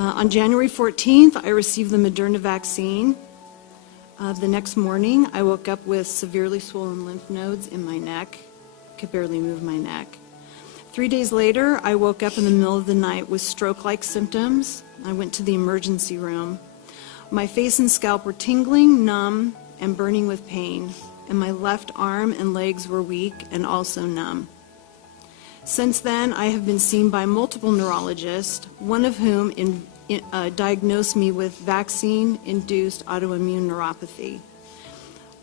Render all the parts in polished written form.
On January 14th, I received the Moderna vaccine. The next morning, I woke up with severely swollen lymph nodes in my neck. Could barely move my neck. 3 days later, I woke up in the middle of the night with stroke-like symptoms. I went to the emergency room. My face and scalp were tingling, numb, and burning with pain, and my left arm and legs were weak and also numb. Since then, I have been seen by multiple neurologists, one of whom diagnosed me with vaccine-induced autoimmune neuropathy,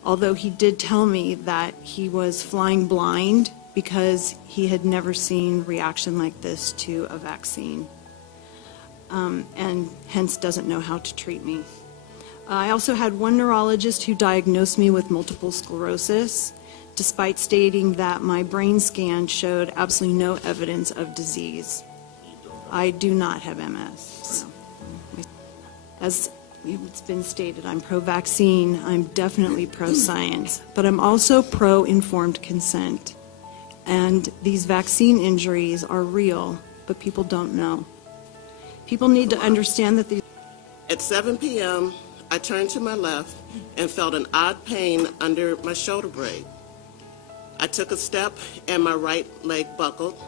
although he did tell me that he was flying blind because he had never seen reaction like this to a vaccine, and hence doesn't know how to treat me. I also had one neurologist who diagnosed me with multiple sclerosis, despite stating that my brain scan showed absolutely no evidence of disease. I do not have MS. No. As it's been stated, I'm pro-vaccine, I'm definitely pro-science, but I'm also pro-informed consent. And these vaccine injuries are real, but people don't know. People need to understand that these... At 7 p.m., I turned to my left and felt an odd pain under my shoulder blade. I took a step and my right leg buckled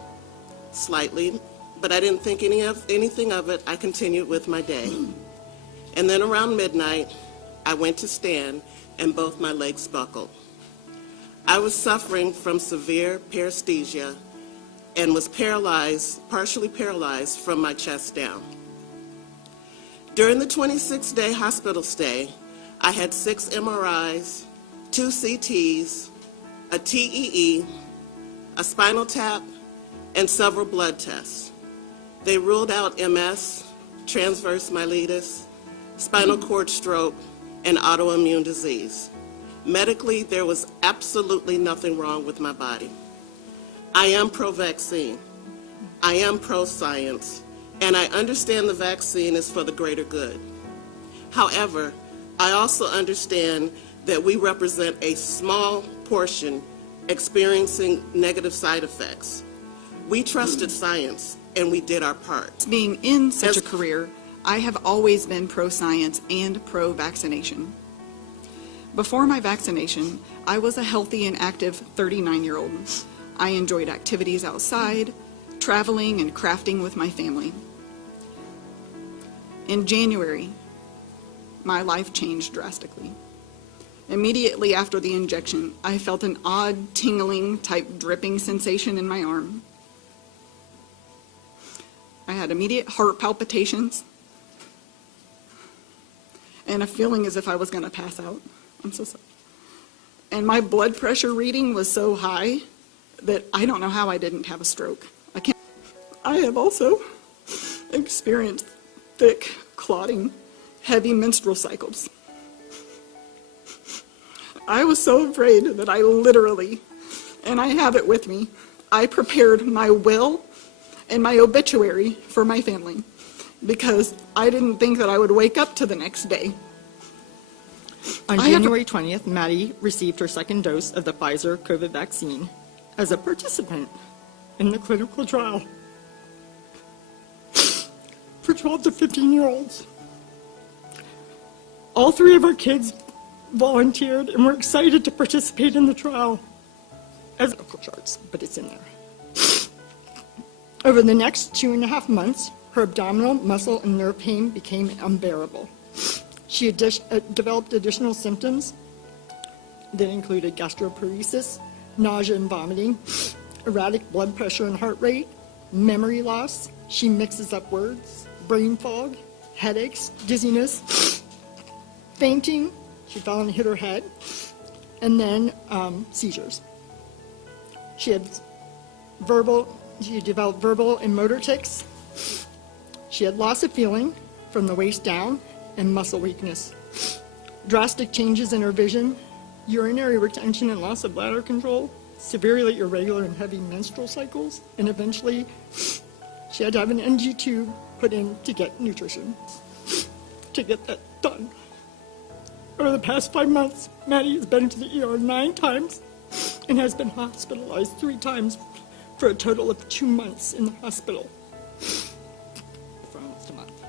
slightly, but I didn't think anything of it. I continued with my day. And then around midnight, I went to stand and both my legs buckled. I was suffering from severe paresthesia and was partially paralyzed from my chest down. During the 26-day hospital stay, I had 6 MRIs, 2 CTs, a TEE, a spinal tap, and several blood tests. They ruled out MS, transverse myelitis, spinal cord stroke, and autoimmune disease. Medically, there was absolutely nothing wrong with my body. I am pro-vaccine. I am pro-science, and I understand the vaccine is for the greater good. However, I also understand that we represent a small portion experiencing negative side effects. We trusted science, and we did our part. Being in such a career, I have always been pro-science and pro-vaccination. Before my vaccination, I was a healthy and active 39-year-old. I enjoyed activities outside, traveling and crafting with my family. In January, my life changed drastically. Immediately after the injection, I felt an odd tingling type dripping sensation in my arm. I had immediate heart palpitations and a feeling as if I was going to pass out. I'm so sorry. And my blood pressure reading was so high that I don't know how I didn't have a stroke. I have also experienced thick, clotting, heavy menstrual cycles. I was so afraid that I literally, and I have it with me, I prepared my will and my obituary for my family because I didn't think that I would wake up to the next day. On January 20th, Maddie received her second dose of the Pfizer COVID vaccine as a participant in the clinical trial for 12 to 15-year-olds. All 3 of our kids volunteered and were excited to participate in the trial as medical charts, but it's in there. Over the next 2.5 months, her abdominal, muscle, and nerve pain became unbearable. She developed additional symptoms that included gastroparesis, nausea and vomiting, erratic blood pressure and heart rate, memory loss. She mixes up words, brain fog, headaches, dizziness, fainting. She fell and hit her head, and then seizures. She developed verbal and motor tics. She had loss of feeling from the waist down and muscle weakness. Drastic changes in her vision, urinary retention and loss of bladder control, severely irregular and heavy menstrual cycles, and eventually she had to have an NG tube put in to get nutrition to get that done. Over the past 5 months, Maddie has been to the ER 9 times and has been hospitalized 3 times for a total of 2 months in the hospital. For almost a month.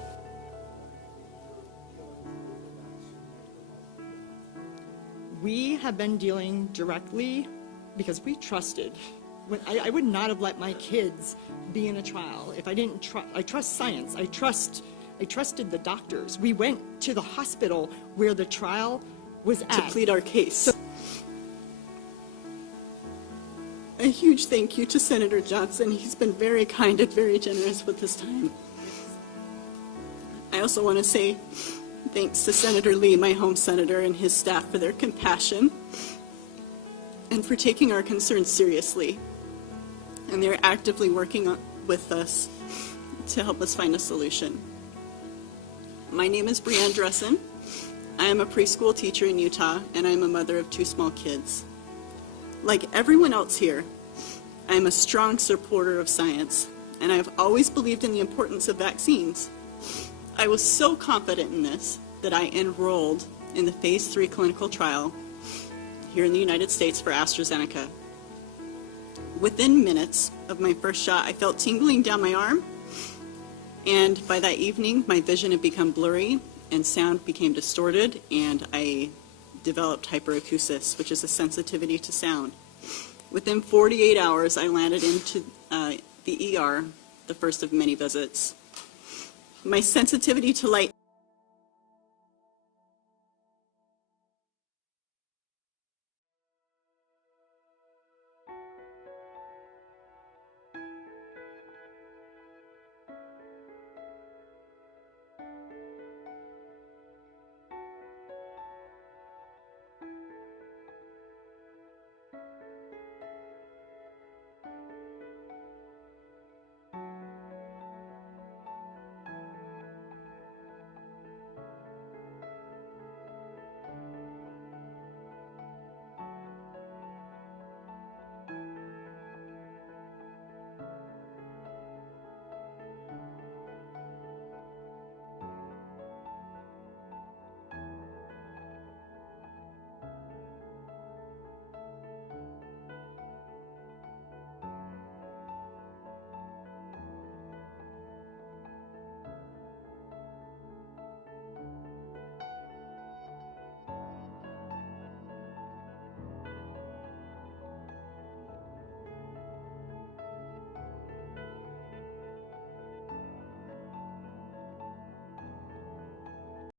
We have been dealing directly because we trusted. I would not have let my kids be in a trial if I didn't trust. I trust science. I trusted the doctors. We went to the hospital where the trial was at. To plead our case. A huge thank you to Senator Johnson. He's been very kind and very generous with his time. I also want to say thanks to Senator Lee, my home senator, and his staff for their compassion and for taking our concerns seriously. And they're actively working with us to help us find a solution. My name is Brianne Dressen. I am a preschool teacher in Utah, and I am a mother of 2 small kids. Like everyone else here, I am a strong supporter of science, and I have always believed in the importance of vaccines. I was so confident in this that I enrolled in the phase 3 clinical trial here in the United States for AstraZeneca. Within minutes of my first shot, I felt tingling down my arm, and by that evening, my vision had become blurry and sound became distorted, and I developed hyperacusis, which is a sensitivity to sound. Within 48 hours, I landed into the ER, the first of many visits. My sensitivity to light